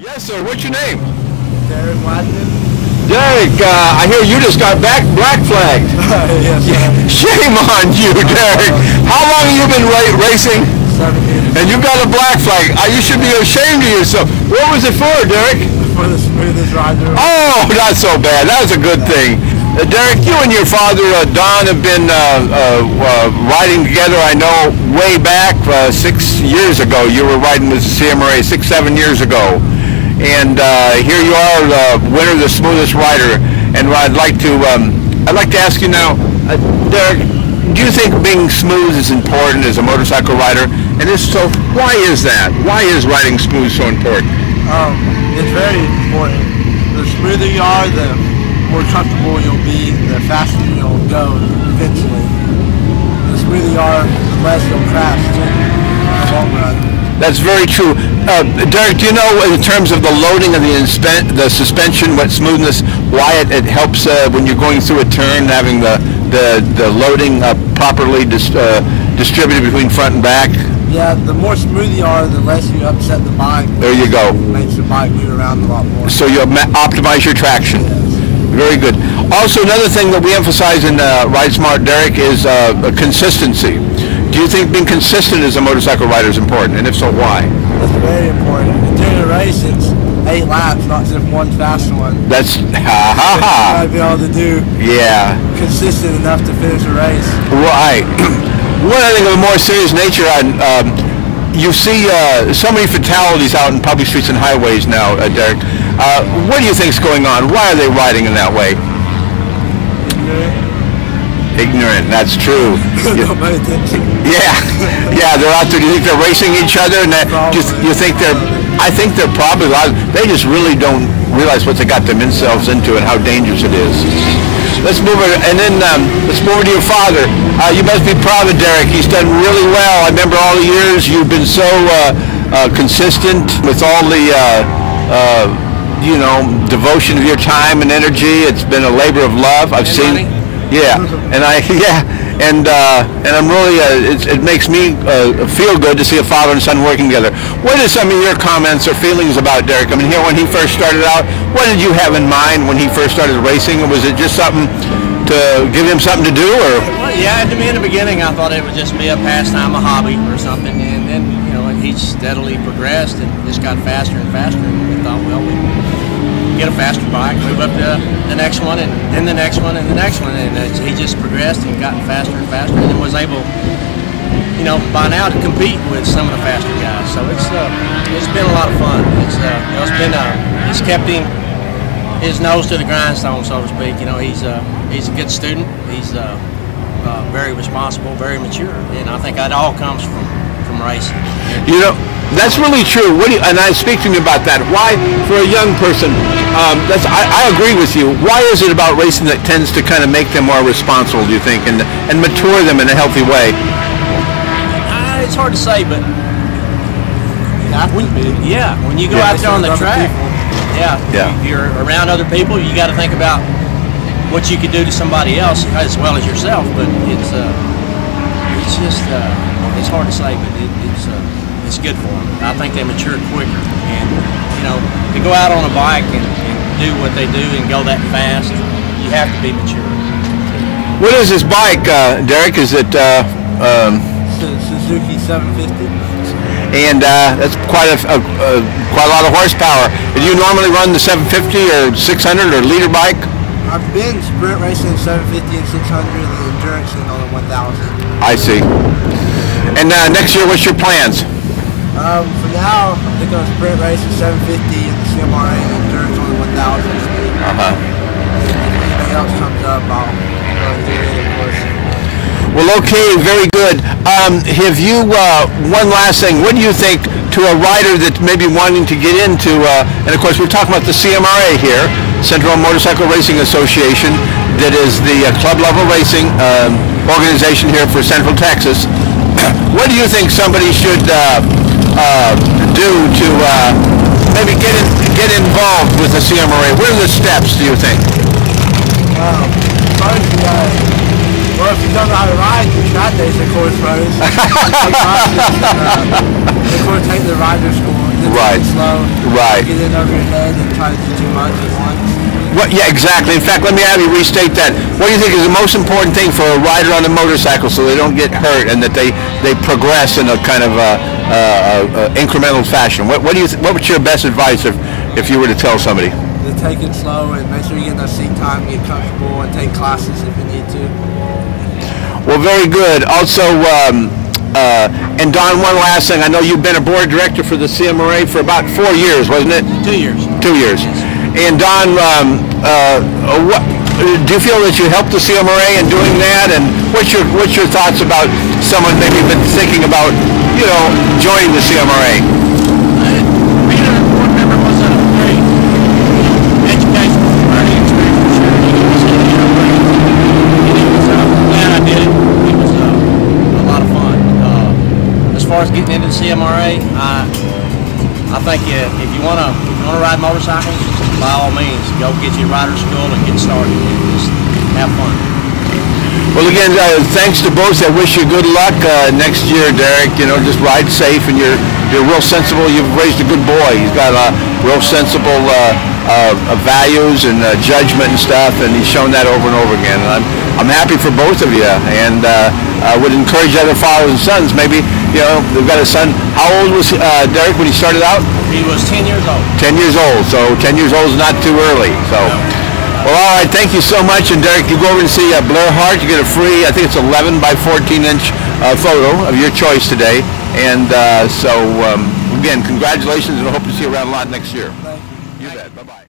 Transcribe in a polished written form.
Yes, sir. What's your name? Derek Watson. Derek, I hear you just got black flagged. Yes, sir. Shame on you, Derek. How long have you been racing? 7 years. And you got a black flag. You should be ashamed of yourself. What was it for, Derek? For the smoothest rider. Oh, not so bad. That was a good thing. Derek, you and your father, Don, have been riding together, I know, way back 6 years ago. You were riding with the CMRA 6-7 years ago. And here you are, the winner of the smoothest rider. And I'd like to ask you now, Derek, do you think being smooth is important as a motorcycle rider? And if so, why is that? Why is riding smooth so important? It's very important. The smoother you are, the more comfortable you'll be, the faster you'll go eventually. The smoother you are, the less you'll crash too in the long run. That's very true. Derek, do you know in terms of the loading of the suspension, what smoothness, why it helps when you're going through a turn, having the loading properly distributed between front and back? Yeah, the more smooth you are, the less you upset the bike. There you go. It makes the bike move around a lot more. So you optimize your traction. Yes. Very good. Also, another thing that we emphasize in RideSmart, Derek, is consistency. Do you think being consistent as a motorcycle rider is important? And if so, why? It's very important. During a race, it's 8 laps, not just one fast one. That's You gotta be able to do consistent enough to finish a race. Right. One thing of a more serious nature, you see so many fatalities out in public streets and highways now, Derek. What do you think is going on? Why are they riding in that way? Ignorant, that's true. Don't pay attention. Yeah, they're out there. Do you think they're racing each other? And you think I think they're probably, they just really don't realize what they got themselves into and how dangerous it is. Let's move over, and then let's move over to your father. You must be proud of Derek. He's done really well. I remember all the years you've been so consistent with all the devotion of your time and energy. It's been a labor of love. I've seen. Money. And I'm really, it makes me feel good to see a father and son working together. What are some of your comments or feelings about Derek? I mean, here when he first started out, what did you have in mind when he first started racing? Was it just something to give him something to do, or? Well, yeah, in the beginning, I thought it would just be a pastime, a hobby or something, and then, he steadily progressed and just got faster and faster, and we thought, well, we get a faster bike, move up to the next one, and then the next one, and the next one, and he just progressed and gotten faster and faster, and then was able, by now to compete with some of the faster guys. So it's been a lot of fun. It's kept his nose to the grindstone, so to speak. He's a good student. He's very responsible, very mature, and I think that all comes from racing. That's really true. And I speak to me about that. Why, for a young person, I agree with you. Why is it about racing that tends to kind of make them more responsible, do you think, and mature them in a healthy way? It's hard to say, but when you go out there on the track, you're around other people. You got to think about what you could do to somebody else as well as yourself. But it's hard to say, but it's good for them. I think they mature quicker, and to go out on a bike and do what they do and go that fast, you have to be mature. What is this bike, Derek? Is it Suzuki 750? And that's quite a lot of horsepower. Do you normally run the 750 or 600 or liter bike? I've been sprint racing 750 and 600 and endurance on the 1000. I see. And next year, what's your plans? For now, I'm thinking of sprint racing 750 and the CMRA and endurance on the 1000. If anything else comes up, I'll do it, of course. Well, okay, very good. Have you, one last thing, what do you think to a rider that's maybe wanting to get into, and of course we're talking about the CMRA here, Central Motorcycle Racing Association, that is the club level racing organization here for Central Texas. What do you think somebody should do to maybe get involved with the CMRA? What are the steps, do you think? Well, if you don't know how to ride, you try days of course, brothers. Of course, take the rider school. then Right. take it slow. Right. Get it over your head and try to do too much at once. What, yeah, exactly. In fact, let me have you restate that. What do you think is the most important thing for a rider on a motorcycle so they don't get hurt and that they progress in a kind of incremental fashion? What would your best advice if you were to tell somebody? To take it slow and make sure you get enough seat time, get comfortable, and take classes if you need to. Well, very good. Also, and Don, one last thing. I know you've been a board director for the CMRA for about 4 years, wasn't it? 2 years. 2 years. Yes. And Don, what do you feel that you helped the CMRA in doing that? And what's your thoughts about someone maybe been thinking about, joining the CMRA? Being a board member wasn't a great educational learning experience for sure. It was glad I did it. It was a lot of fun. As far as getting into the CMRA, I think if you want to ride motorcycles, by all means, go get your rider school and get started. Just have fun. Well, again, thanks to both. I wish you good luck next year, Derek. Just ride safe, and you're real sensible. You've raised a good boy. He's got real sensible values and judgment and stuff, and he's shown that over and over again. And I'm happy for both of you, and I would encourage other fathers and sons. Maybe they've got a son. How old was Derek when he started out? He was 10 years old. 10 years old. So 10 years old is not too early. So. Well, all right, thank you so much. And Derek, you go over and see Blair Hart. You get a free, I think it's 11 by 14-inch photo of your choice today. And again, congratulations, and I hope to see you around a lot next year. Thank you. You bet. Bye-bye.